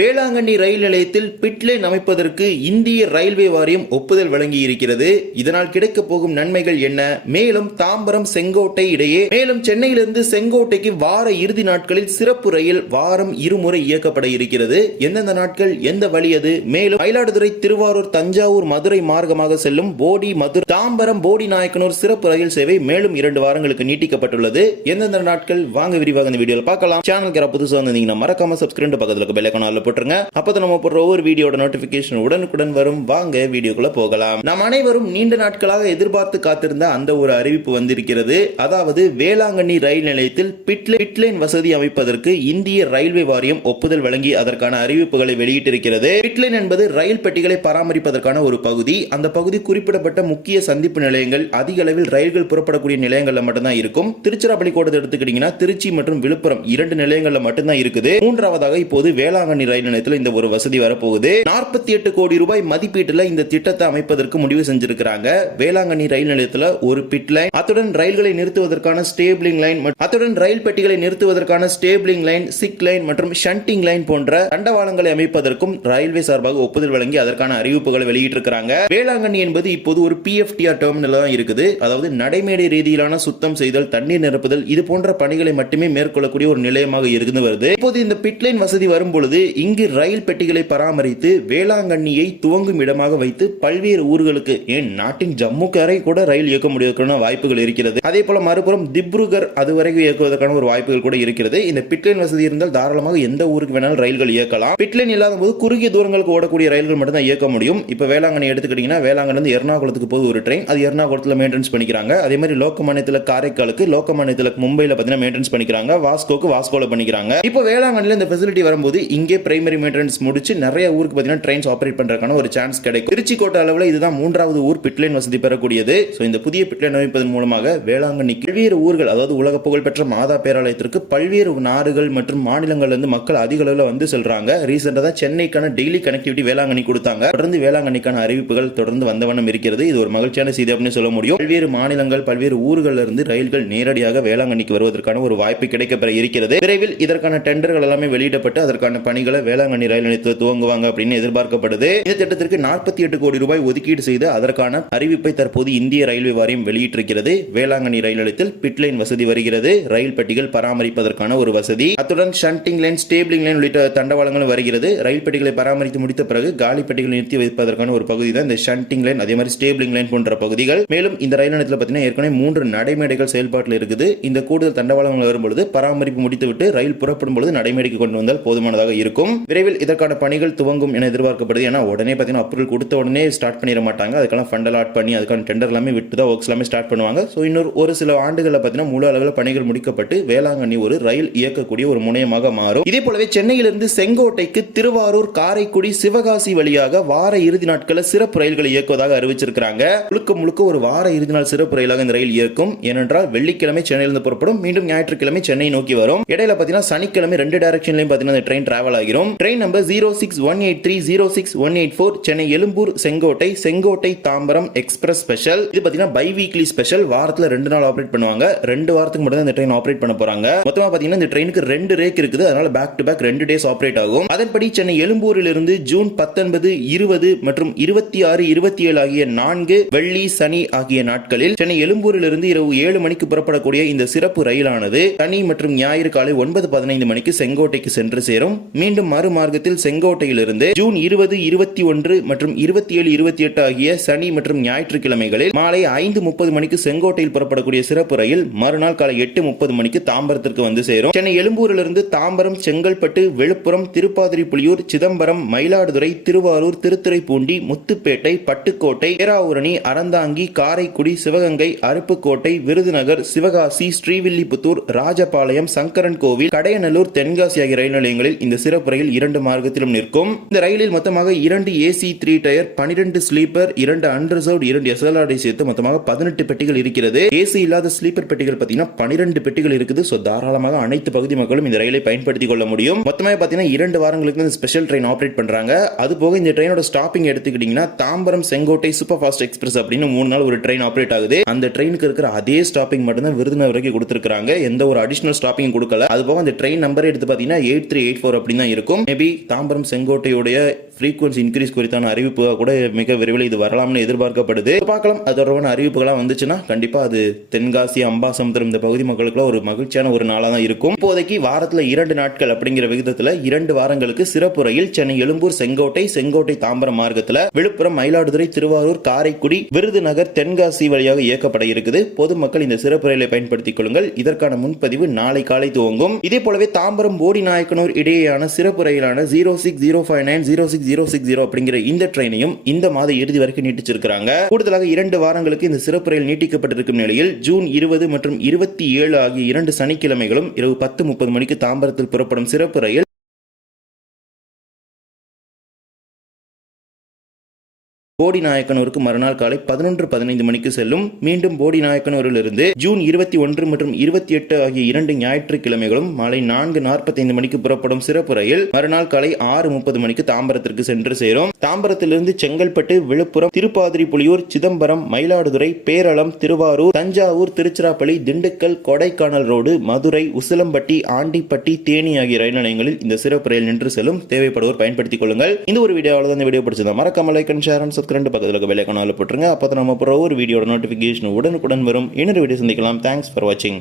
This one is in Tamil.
வேளாங்கண்ணி ரயில் நிலையத்தில் பிட்லைன் அமைப்பதற்கு இந்திய ரயில்வே வாரியம் ஒப்புதல் வழங்கி இருக்கிறது. இதனால் கிடைக்க போகும் நன்மைகள் என்ன? மேலும் தாம்பரம் செங்கோட்டை இடையே மேலும் சென்னையிலிருந்து செங்கோட்டைக்கு வார இறுதி நாட்களில் சிறப்பு ரயில் வாரம் இருமுறை இயக்கப்பட இருக்கிறது. எந்தெந்த நாட்கள், எந்த வழி அது? மேலும் மயிலாடுதுறை, திருவாரூர், தஞ்சாவூர், மதுரை மார்க்கமாக செல்லும் போடி, மதுரை, தாம்பரம், போடி நாயக்கனூர் சிறப்பு ரயில் சேவை மேலும் 2 வாரங்களுக்கு நீட்டிக்கப்பட்டுள்ளது. எந்தெந்த நாட்கள்? வாங்க விரிவாக இந்த வீடியோவில் பார்க்கலாம். சேனலுக்கு புதுசாக வந்தீங்கன்னா மறக்காம சப்ஸ்கிரைப் பக்கத்தில் பெல் ஐகான் போட்டுருங்க. அப்பதான் நம்ம போடுற ஒவ்வொரு வீடியோட நோட்டிபிகேஷன் உடனுக்குடன் வரும். வாங்க வீடியோக்குள்ள போகலாம். நாம் அனைவரும் நீண்ட நாட்களாக எதிர்பார்த்து காத்திருந்த அந்த ஒரு அறிவிப்பு வந்திருக்கிறது. அதாவது வேளாங்கண்ணி ரயில் நிலையத்தில் பிட்லைன் வசதி அமைப்பதற்கு இந்திய ரயில்வே வாரியம் ஒப்புதல் வழங்கி அதற்கான அறிவிப்புகளை வெளியிட்டிருக்கிறது. பிட்லைன் என்பது ரயில் பெட்டிகளை பராமரிப்பதற்கான ஒரு பகுதி. அந்த பகுதி குறிப்பிடப்பட்ட முக்கிய சந்திப்பு நிலையங்கள், அதிக அளவில் ரயில்கள் புறப்படக்கூடிய நிலையங்கள்ல மட்டும்தான் இருக்கும். திருச்சிராப்பள்ளி கோட்டத்தை எடுத்துக்கிட்டீங்கன்னா திருச்சி மற்றும் விழுப்புரம் 2 நிலையங்கள்ல மட்டும்தான் இருக்குது. மூன்றாவதாக இப்போது வேளாங்கண்ணி ரயில் நிலையத்தில் இந்த ஒரு வசதி வரப்போகுது. 48 கோடி ரூபாய் மதிப்பீட்டில் இந்த திட்டத்தை அமைப்பதற்கு முடிவு செஞ்சிருக்கிறாங்க. வேளாங்கண்ணி ரயில் நிலையத்தில் ஒரு பிட் லைன், அத்துடன் ரயில்களை நிறுத்துவதற்கான ஸ்டேபிளிங் லைன், அத்துடன் ரயில் பெட்டிகளை நிறுத்துவதற்கான ஸ்டேபிளிங் லைன், சிக் லைன் மற்றும் ஷண்டிங் லைன் போன்ற தண்டவாளங்களை அமைப்பதற்கும் ரயில்வே சார்பாக ஒப்புதல் வழங்கி அதற்கான அறிவிப்புகளை வெளியிட்டிருக்கிறாங்க. வேளாங்கண்ணி என்பது இப்போது ஒரு PFTR டெர்மினல் தான் இருக்குது. அதாவது நடைமேடை ரீதியிலான சுத்தம் செய்தல், தண்ணீர் நிரப்புதல், இது போன்ற பணிகளை மட்டுமே மேற்கொள்ளக்கூடிய ஒரு நிலையமாக இருந்து வருது. இப்போது இந்த பிட் லைன் வசதி வரும் பொழுது இங்கு ரயில் பெட்டிகளை பராமரித்து வேளாங்கண்ணியை துவங்கும் இடமாக வைத்து பல்வேறு ஊர்களுக்கு, ஏன் நாட்டின் ஜம்மு வரை கூட ரயில் இயக்க முடிவதற்கான வாய்ப்புகள் இருக்கிறது. அதே போல மறுபுறம் திப்ருகர் அதுவரைக்கும் இயக்குவதற்கான ஒரு வாய்ப்புகள் கூட இருக்கிறது. இந்த பிட்லைன் வசதி இருந்தால் தாராளமாக எந்த ஊருக்கு வேணாலும் ரயில்கள் இயக்கலாம். பிட்லைன் இல்லாத போது குறுகிய தூரங்களுக்கு ஓடக்கூடிய ரயில்கள் மட்டும் தான் இயக்க முடியும். இப்ப வேளாங்கண்ணி எடுத்துக்கிட்டீங்கன்னா வேளாங்கண்ணி எர்ணாகுளத்துக்கு போது ஒரு ட்ரெயின், அது எர்ணாகுளத்தில் மெயின்டெனன்ஸ் பண்ணிக்கிறாங்க. அதே மாதிரி லோகமானியத்தில் காரைக்காலுக்கு, லோகமானியத்தில் மும்பையில் பார்த்தீங்கன்னா மெயின்டெனன்ஸ் பண்ணிக்கிறாங்க. வாஸ்கோக்கு வாஸ்கோல பண்ணிக்கிறாங்க. இப்போ வேளாங்கண்ணியில் இந்த ஃபெசிலிட்டி வரும்போது இங்கே பிரைமரி மெயின்டெனன்ஸ் முடிச்சு நிறைய ஊருக்கு பார்த்தீங்கன்னா ட்ரெயின்ஸ் ஆபரேட் பண்றதுக்கான ஒரு சான்ஸ் கிடைக்கும். திருச்சி கோட்டை அளவில் இதுதான் 3வது ஊர் பிட்லைன் வசதி பெறக்கூடியது. இந்த புதிய பிட்லைன் அமைப்பதன் மூலமாக வேளாங்கண்ணிக்கு பல்வேறு ஊர்கள், அதாவது உலக புகழ்பெற்ற மாதா பேராலயத்திற்கு பல்வேறு நாடுகள் மற்றும் மாநிலங்கள்ல இருந்து மக்கள் அதிக அளவில் வந்து செல்றாங்க. ரீசெண்டா தான் சென்னைக்கான டெய்லி கனெக்டிவிட்டி வேளாங்கண்ணி கொடுத்தாங்க. தொடர்ந்து வேளாங்கண்ணிக்கான அறிவிப்புகள் தொடர்ந்து வந்தவண்ணம் இருக்கிறது. இது ஒரு மகிழ்ச்சியான செய்தி அப்படின்னு சொல்ல முடியும். பல்வேறு மாநிலங்கள், பல்வேறு ஊர்கள்ல இருந்து ரயில்கள் நேரடியாக வேளாங்கண்ணிக்கு வருவதற்கான ஒரு வாய்ப்பு கிடைக்கப்பெற இருக்கிறது. விரைவில் இதற்கான டெண்டர்கள் எல்லாமே வெளியிடப்பட்டு அதற்கான பணிகளை வேளாங்கண்ணி ரயில் நிலையத்தில் துவங்குவாங்க அப்படின்னு எதிர்பார்க்கப்படுது. இந்த திட்டத்திற்கு 48 கோடி ரூபாய் ஒதுக்கீடு செய்து அதற்கான அறிவிப்பை தற்போது இந்திய ரயில்வே வாரியம் வெளியிட்டிருக்கிறது. வேளாங்கண்ணி ரயில் நிலையத்தில் பிட்லைன் வசதி வருகிறது. ரயில் பெட்டிகள் பராமரிப்பதற்கான ஒரு வசதி, அத்துடன் ஷண்டிங் லைன், ஸ்டேபிளிங் லைன் உள்ளிட்ட தண்டவாளங்களும் வருகிறது. ரயில் பெட்டிகளை பராமரித்து முடித்த பிறகு காலி பெட்டிகளை நிறுத்தி வைப்பதற்கான ஒரு பகுதி தான் இந்த ஷண்டிங் லைன், அதே மாதிரி ஸ்டேபிளிங் லைன் போன்ற பகுதிகள். மேலும் இந்த ரயில் நிலையத்தில் பார்த்தீங்கன்னா ஏற்கனவே 3 நடைமேடைகள் செயல்பாட்டில் இருக்குது. இந்த கூடுதல் தண்டவாளங்கள் வரும்பொழுது பராமரிப்பு முடித்துவிட்டு ரயில் புறப்படும் பொழுது நடைமேடைக்கு கொண்டு வந்தால் போதுமானதாக இருக்கும். விரைவில் இதற்கான பணிகள் துவங்கும் என எதிர்பார்க்கப்படுது. ஏன்னா உடனே பார்த்தீங்கன்னா அப்ரூவல் கொடுத்த உடனே ஸ்டார்ட் பண்ணிட மாட்டாங்க. அதுக்கெல்லாம் ஃபண்ட் அலாட் பண்ணி அதுக்கான டெண்டர் எல்லாமே விட்டு தான் ஒர்க்ஸ் எல்லாமே ஸ்டார்ட் பண்ணுவாங்க. ஸோ இன்னொரு ஒரு சில ஆண்டுகளில் பார்த்தீங்கன்னா முழு அளவில் பணிகள் முடிக்கப்பட்டு வேளாங்கண்ணி ஒரு ரயில் இயக்கக்கூடிய ஒரு முனையமாக மாறும். இதே போலவே சென்னையிலிருந்து செங்கோட்டைக்கு திருவாரூர், காரைக்குடி, சிவகாசி வழியாக வார இறுதி நாட்களில் சிறப்பு ரயில்களை இயக்குவதாக அறிவிச்சிருக்காங்க. முழுக்க ஒரு வார இறுதி நாள் சிறப்பு ரயிலாக இந்த ரயில் இயக்கும். ஏனென்றால் வெள்ளிக்கிழமை சென்னையிலிருந்து புறப்படும், மீண்டும் ஞாயிற்றுக்கிழமை சென்னை நோக்கி வரும். இடையில பார்த்தீங்கன்னா சனிக்கிழமை 2 டைரக்ஷன்லையும் பார்த்தீங்கன்னா ட்ரெயின் டிராவல் ஆகிரும். Train number 06183, 06184 Chennai Egmore Sengottai, Sengottai Tambaram express special. இது பார்த்தீங்கன்னா பை வீக்லி ஸ்பெஷல். வாரத்தில் 2 நாள் ஆபரேட் பண்ணுவாங்க. 2 வாரத்துக்கு மட்டும் தான் இந்த ட்ரெயின் ஆபரேட் பண்ண போறாங்க. மொத்தமா பார்த்தீங்கன்னா இந்த ட்ரெயினுக்கு 2 ரேக் இருக்குது. அதனால back to back 2 days operate ஆகும். அதன்படி சென்னை எழும்பூரில் இருந்து ஜூன் 19, 20 மற்றும் 26, 27 ஆகிய 4 வெள்ளி, சனி ஆகிய நாட்களில் சென்னை எழும்பூரில் இருந்து இரவு 7 மணிக்கு புறப்படக்கூடிய இந்த சிறப்பு ரயிலானது சனி மற்றும் ஞாயிறு காலை 9:15 மணிக்கு செங்கோட்டைக்கு சென்று சேரும். மீண்டும் மறுமார்க்கத்தில் செங்கோட்டையிலிருந்து ஜூன் 20, 21 மற்றும் 27, 28 ஆகிய சனி மற்றும் ஞாயிற்றுக்கிழமைகளில் மாலை 5:30 மணிக்கு செங்கோட்டையில் புறப்படக்கூடிய சிறப்பு ரயில் மறுநாள் காலை 8:30 மணிக்கு தாம்பரத்திற்கு வந்து சேரும். சென்னை எழும்பூரிலிருந்து தாம்பரம், செங்கல்பட்டு, விழுப்புரம், திருப்பாதிரிப்புலியூர், சிதம்பரம், மயிலாடுதுறை, திருவாரூர், திருத்துறைப்பூண்டி, முத்துப்பேட்டை, பட்டுக்கோட்டை, பேராவூரணி, அறந்தாங்கி, காரைக்குடி, சிவகங்கை, அருப்புக்கோட்டை, விருதுநகர், சிவகாசி, ஸ்ரீவில்லிபுத்தூர், ராஜபாளையம், சங்கரன் கோவில், கடையநல்லூர், தென்காசி ஆகிய ரயில் நிலையங்களில் இந்த சிறப்பு ரயில் 2 மார்க்கத்திலும் நிற்கும். இந்த ரயிலில் மொத்தமாக 2 AC 3 tier, 12 sleeper, 2 unreserved, 2 SLRD சேர்த்து மொத்தமாக 18 பெட்டிகள் இருக்கிறது. ஏசி இல்லாத ஸ்லீப்பர் பெட்டிகள் பார்த்தீங்கன்னா 12 பெட்டிகள் இருக்குது. ஸோ தாராளமாக அனைத்து பகுதி மக்களும் இந்த ரயிலை பயன்படுத்திக் கொள்ள முடியும். மொத்தமாக பார்த்தீங்கன்னா 2 வாரங்களுக்கு இந்த ஸ்பெஷல் ட்ரெயின் ஆபரேட் பண்றாங்க. அது போக இந்த ட்ரெயினோட ஸ்டாப்பிங் எடுத்துக்கிட்டீங்கன்னா Tambaram Sengottai super fast express அப்படின்னு 3 நாள் ஒரு ட்ரெயின் ஆபரேட் ஆகுது. அந்த ட்ரெயினுக்கு இருக்கிற அதே ஸ்டாப்பிங் மட்டும் தான் விருதுநகர் வரைக்கும் கொடுத்திருக்காங்க. எந்த ஒரு அடிஷனல் ஸ்டாப்பிங் கொடுக்கல. அது போக அந்த ட்ரெயின் நம்பர் எடுத்து பார்த்தீங்கன்னா 8384 அப்படின்னு தான் இருக்கும். இருக்கும். மேபி தாம்பரம் செங்கோட்டையுடைய frequency இன்க்ரீஸ் குறித்தான அறிவிப்பு கூட மிக விரைவில் இது வரலாம்னு எதிர்பார்க்கப்படுது. பார்க்கலாம், அது தொடர்பான அறிவிப்புகளாக வந்துச்சுன்னா கண்டிப்பா அது தென்காசி, அம்பாசமுத்திரம் இந்த பகுதி மக்களுக்கு ஒரு மகிழ்ச்சியான ஒரு நாளா தான் இருக்கும். இப்போதைக்கு வாரத்துல 2 நாட்கள் அப்படிங்கிற விகிதத்துல 2 வாரங்களுக்கு சிறப்பு ரயில் சென்னை எழும்பூர் செங்கோட்டை, செங்கோட்டை தாம்பரம் மார்க்கத்துல விழுப்புரம், மயிலாடுதுறை, திருவாரூர், காரைக்குடி, விருதுநகர், தென்காசி வழியாக இயக்கப்பட இருக்குது. பொதுமக்கள் இந்த சிறப்பு ரயிலை பயன்படுத்திக் கொள்ளுங்கள். இதற்கான முன்பதிவு நாளை காலை துவங்கும். இதே போலவே தாம்பரம் போடிநாயக்கனூர் இடையேயான சிறப்பு ரயிலான 06059 06060 அப்படிங்கிற இந்த ட்ரெயினையும் இந்த மாத இறுதி வரைக்கும் நீட்டிச்சிருக்காங்க. கூடுதலாக 2 வாரங்களுக்கு இந்த சிறப்பு ரயில் நீட்டிக்கப்பட்டிருக்கும் நிலையில் ஜூன் 20 மற்றும் 27 ஆகிய 2 சனிக்கிழமைகளும் இரவு 10:30 மணிக்கு தாம்பரத்தில் புறப்படும் சிறப்பு ரயில் போடிநாயக்கனூருக்கு மறுநாள் காலை 11:15 மணிக்கு செல்லும். மீண்டும் போடிநாயக்கனூரிலிருந்து ஜூன் 21 மற்றும் 28 ஆகிய 2 ஞாயிற்றுக்கிழமைகளும் மாலை 4:45 மணிக்கு புறப்படும் சிறப்பு ரயில் மறுநாள் காலை 6:30 மணிக்கு தாம்பரத்திற்கு சென்று சேரும். தாம்பரத்திலிருந்து செங்கல்பட்டு, விழுப்புரம், திருப்பாதிரிப்புலியூர், சிதம்பரம், மயிலாடுதுறை, பேரளம், திருவாரூர், தஞ்சாவூர், திருச்சிராப்பள்ளி, திண்டுக்கல், கொடைக்கானல் ரோடு, மதுரை, உசிலம்பட்டி, ஆண்டிப்பட்டி, தேனி ஆகிய ரயில் நிலையங்களில் இந்த சிறப்பு ரயில் நின்று செல்லும். தேவைப்படுவோர் பயன்படுத்திக் கொள்ளுங்கள். இந்த ஒரு வீடியோவில் இந்த வீடியோ பிடிச்சதா மறக்காம like and share and subscribe பக்கத்தில் பெல் ஐகானை போட்டுருங்க. அப்போ நம்ம போற ஒரு வீடியோட நோட்டிபிகேஷன் உடனுக்குடன் வரும். இன்னொரு வீடியோ சந்திக்கலாம். தேங்க்ஸ் ஃபார் வாட்சிங்.